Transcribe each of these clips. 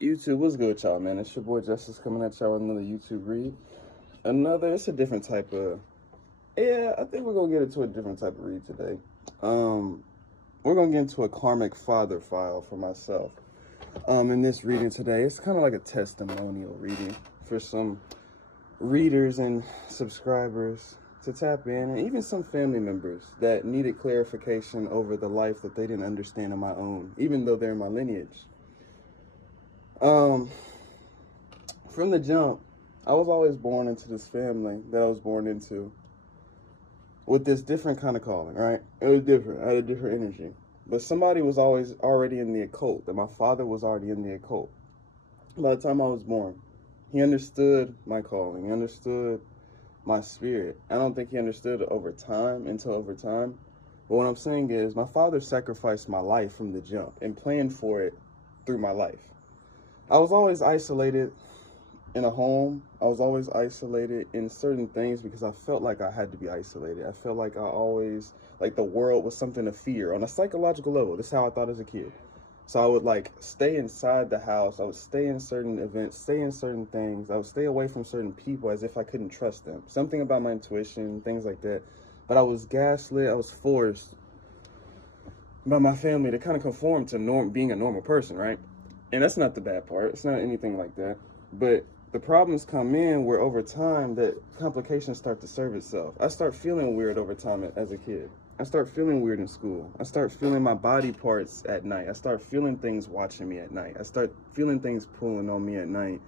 YouTube, what's good, y'all, man? It's your boy Justice coming at y'all with another YouTube read. It's a different type of, I think we're gonna get into a different type of read today. We're gonna get into a karmic father file for myself. In this reading today, it's kind of like a testimonial reading for some readers and subscribers to tap in, and even some family members that needed clarification over the life that they didn't understand on my own, even though they're in my lineage. From the jump, I was always born into this family that I was born into with this different kind of calling, right? It was different. I had a different energy. But somebody was always already in the occult, and my father was already in the occult. By the time I was born, he understood my calling. He understood my spirit. I don't think he understood it until over time. But what I'm saying is, my father sacrificed my life from the jump and planned for it through my life. I was always isolated in a home. I was always isolated in certain things because I felt like I had to be isolated. I felt like the world was something to fear on a psychological level. This is how I thought as a kid. So I would stay inside the house. I would stay in certain events, stay in certain things. I would stay away from certain people as if I couldn't trust them. Something about my intuition, things like that. But I was gaslit. I was forced by my family to kind of conform to being a normal person, right? And that's not the bad part. It's not anything like that. But the problems come in where over time that complications start to serve itself. I start feeling weird over time as a kid. I start feeling weird in school. I start feeling my body parts at night. I start feeling things watching me at night. I start feeling things pulling on me at night.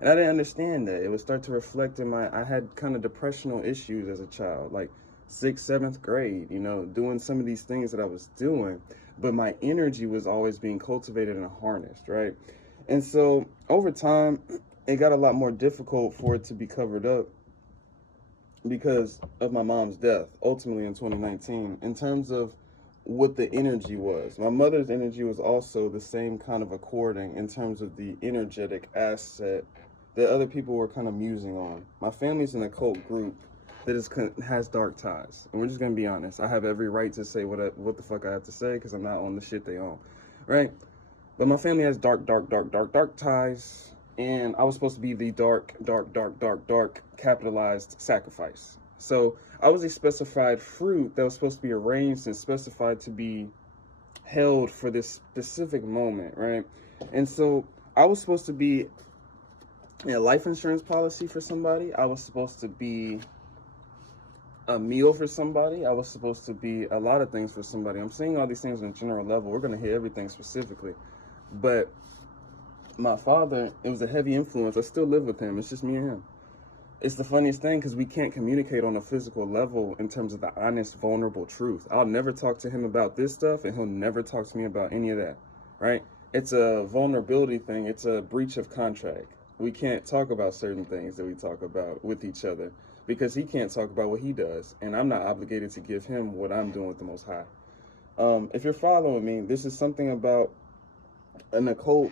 And I didn't understand that. It would start to reflect I had kind of depressional issues as a child, like 6th, 7th grade, doing some of these things that I was doing. But my energy was always being cultivated and harnessed, right? And so over time, it got a lot more difficult for it to be covered up because of my mom's death, ultimately in 2019, in terms of what the energy was. My mother's energy was also the same kind of according in terms of the energetic asset that other people were kind of musing on. My family's an occult group that has dark ties. And we're just going to be honest. I have every right to say what the fuck I have to say because I'm not on the shit they own, right? But my family has dark ties. And I was supposed to be the dark capitalized sacrifice. So I was a specified fruit that was supposed to be arranged and specified to be held for this specific moment, right? And so I was supposed to be a life insurance policy for somebody. I was supposed to be a meal for somebody. I was supposed to be a lot of things for somebody. I'm saying all these things on a general level. We're going to hit everything specifically. But my father, it was a heavy influence. I still live with him. It's just me and him. It's the funniest thing because we can't communicate on a physical level in terms of the honest, vulnerable truth. I'll never talk to him about this stuff, and he'll never talk to me about any of that, right? It's a vulnerability thing. It's a breach of contract. We can't talk about certain things that we talk about with each other because he can't talk about what he does, and I'm not obligated to give him what I'm doing with the Most High. If you're following me, this is something about an occult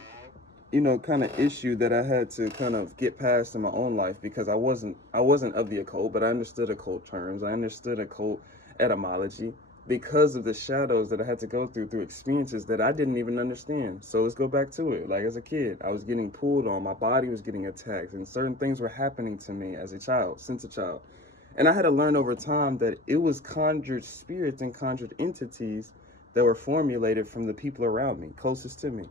kind of issue that I had to kind of get past in my own life because I wasn't of the occult, but I understood occult terms. I understood occult etymology because of the shadows that I had to go through experiences that I didn't even understand. So let's go back to it. Like as a kid, I was getting pulled on, my body was getting attacked, and certain things were happening to me as a child, since a child. And I had to learn over time that it was conjured spirits and conjured entities that were formulated from the people around me, closest to me.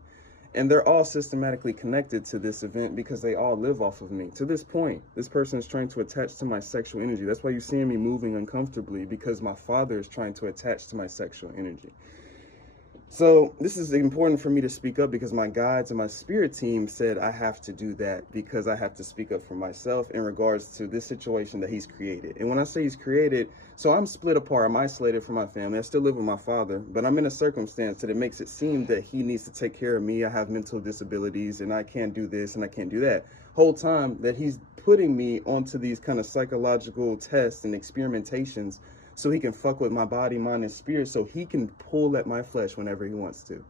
And they're all systematically connected to this event because they all live off of me. To this point, this person is trying to attach to my sexual energy. That's why you're seeing me moving uncomfortably, because my father is trying to attach to my sexual energy. So this is important for me to speak up because my guides and my spirit team said I have to do that because I have to speak up for myself in regards to this situation that he's created. And when I say he's created, so I'm split apart, I'm isolated from my family. I still live with my father, but I'm in a circumstance that it makes it seem that he needs to take care of me. I have mental disabilities and I can't do this and I can't do that. Whole time that he's putting me onto these kind of psychological tests and experimentations so he can fuck with my body, mind, and spirit so he can pull at my flesh whenever he wants to.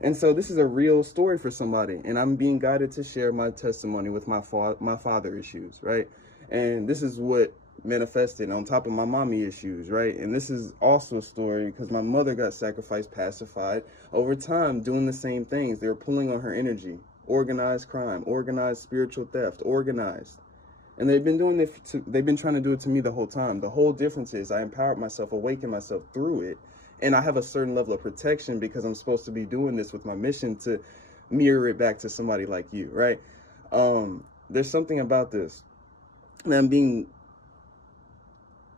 And so this is a real story for somebody, and I'm being guided to share my testimony with my father issues, right? And this is what manifested on top of my mommy issues, right? And this is also a story because my mother got sacrificed, pacified over time, doing the same things. They were pulling on her energy. organized crime, organized spiritual theft, organized. And they've been doing it they've been trying to do it to me the whole time. The whole difference is I empowered myself, awakened myself through it, and I have a certain level of protection because I'm supposed to be doing this with my mission to mirror it back to somebody like you, right? There's something about this, and I'm being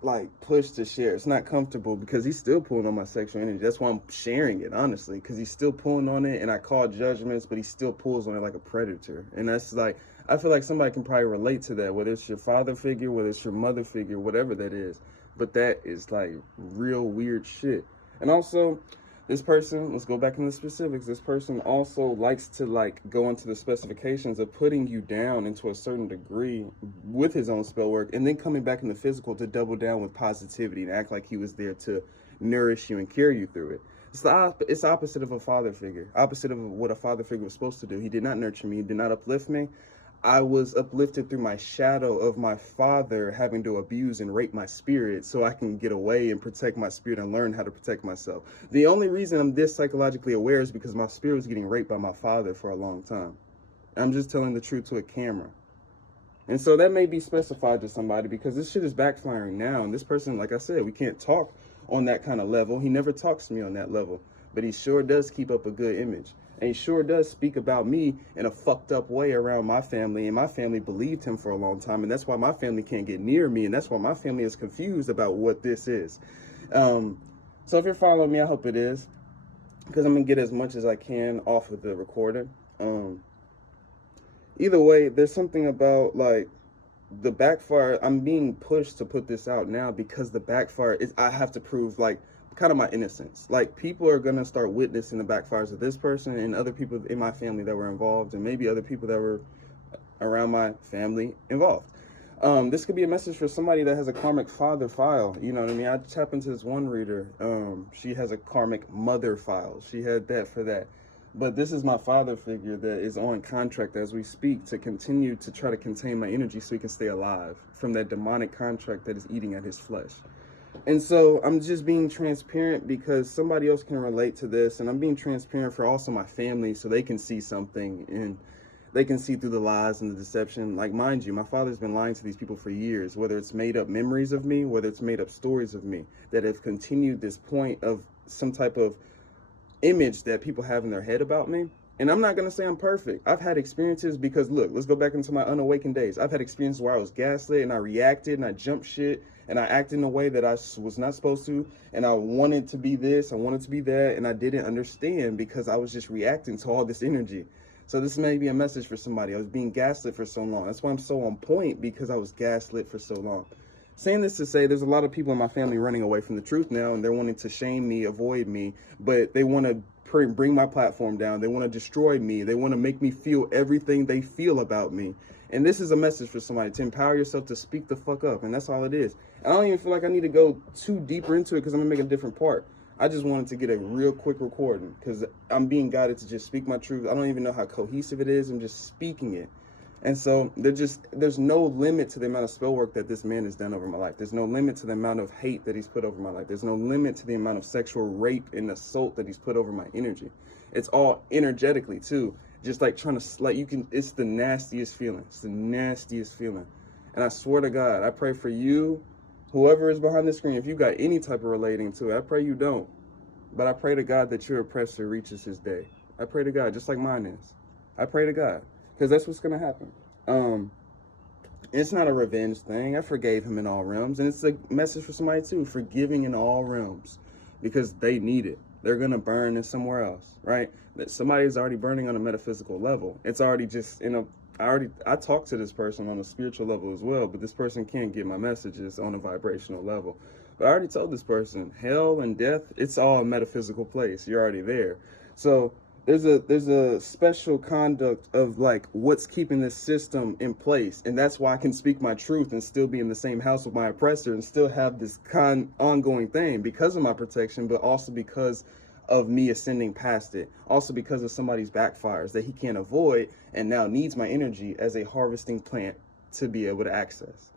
like pushed to share. It's not comfortable because he's still pulling on my sexual energy. That's why I'm sharing it, honestly, because he's still pulling on it, and I call judgments, but he still pulls on it like a predator. And that's like, I feel like somebody can probably relate to that, whether it's your father figure, whether it's your mother figure, whatever that is. But that is like real weird shit. And also, this person, let's go back into the specifics, this person also likes to like go into the specifications of putting you down into a certain degree with his own spell work, and then coming back in the physical to double down with positivity and act like he was there to nourish you and carry you through it. It's opposite of a father figure, opposite of what a father figure was supposed to do. He did not nurture me, he did not uplift me. I was uplifted through my shadow of my father having to abuse and rape my spirit so I can get away and protect my spirit and learn how to protect myself. The only reason I'm this psychologically aware is because my spirit was getting raped by my father for a long time. I'm just telling the truth to a camera. And so that may be specified to somebody because this shit is backfiring now. And this person, like I said, we can't talk on that kind of level. He never talks to me on that level, but he sure does keep up a good image. And he sure does speak about me in a fucked up way around my family. And my family believed him for a long time. And that's why my family can't get near me. And that's why my family is confused about what this is. So if you're following me, I hope it is. Because I'm going to get as much as I can off of the recording. Either way, there's something about like the backfire. I'm being pushed to put this out now because the backfire is, I have to prove like kind of my innocence. Like people are going to start witnessing the backfires of this person and other people in my family that were involved, and maybe other people that were around my family involved. This could be a message for somebody that has a karmic father file. You know what I mean? I tap into this one reader. She has a karmic mother file. She had that for that. But this is my father figure that is on contract as we speak to continue to try to contain my energy so he can stay alive from that demonic contract that is eating at his flesh. And so I'm just being transparent because somebody else can relate to this, and I'm being transparent for also my family so they can see something and they can see through the lies and the deception. Like, mind you, my father's been lying to these people for years, whether it's made up memories of me, whether it's made up stories of me that have continued this point of some type of image that people have in their head about me. And I'm not going to say I'm perfect. I've had experiences because, look, let's go back into my unawakened days. I've had experiences where I was gaslit and I reacted and I jumped shit and I acted in a way that I was not supposed to. And I wanted to be this, I wanted to be that, and I didn't understand because I was just reacting to all this energy. So this may be a message for somebody. I was being gaslit for so long. That's why I'm so on point, because I was gaslit for so long. Saying this to say there's a lot of people in my family running away from the truth now, and they're wanting to shame me, avoid me, but they want to bring my platform down. They want to destroy me. They want to make me feel everything they feel about me. And this is a message for somebody to empower yourself to speak the fuck up. And that's all it is. I don't even feel like I need to go too deeper into it because I'm going to make a different part. I just wanted to get a real quick recording because I'm being guided to just speak my truth. I don't even know how cohesive it is. I'm just speaking it. And so there's no limit to the amount of spell work that this man has done over my life. There's no limit to the amount of hate that he's put over my life. There's no limit to the amount of sexual rape and assault that he's put over my energy. It's all energetically too. Just like trying to, like, it's the nastiest feeling. It's the nastiest feeling. And I swear to God, I pray for you, whoever is behind the screen, if you got any type of relating to it, I pray you don't. But I pray to God that your oppressor reaches his day. I pray to God, just like mine is. I pray to God. Because that's what's going to happen. It's not a revenge thing. I forgave him in all realms. And it's a message for somebody too. Forgiving in all realms. Because they need it. They're going to burn in somewhere else. Right? That somebody is already burning on a metaphysical level. It's already just in a... I talk to this person on a spiritual level as well. But this person can't get my messages on a vibrational level. But I already told this person, hell and death, it's all a metaphysical place. You're already there. So... There's a special conduct of like what's keeping this system in place, and that's why I can speak my truth and still be in the same house with my oppressor and still have this ongoing thing because of my protection, but also because of me ascending past it, also because of somebody's backfires that he can't avoid and now needs my energy as a harvesting plant to be able to access.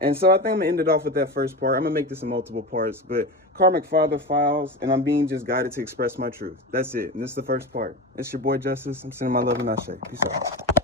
And so I think I'm going to end it off with that first part. I'm going to make this in multiple parts, but Karmic Father files, and I'm being just guided to express my truth. That's it. And this is the first part. It's your boy Justice. I'm sending my love and ashe. Peace out.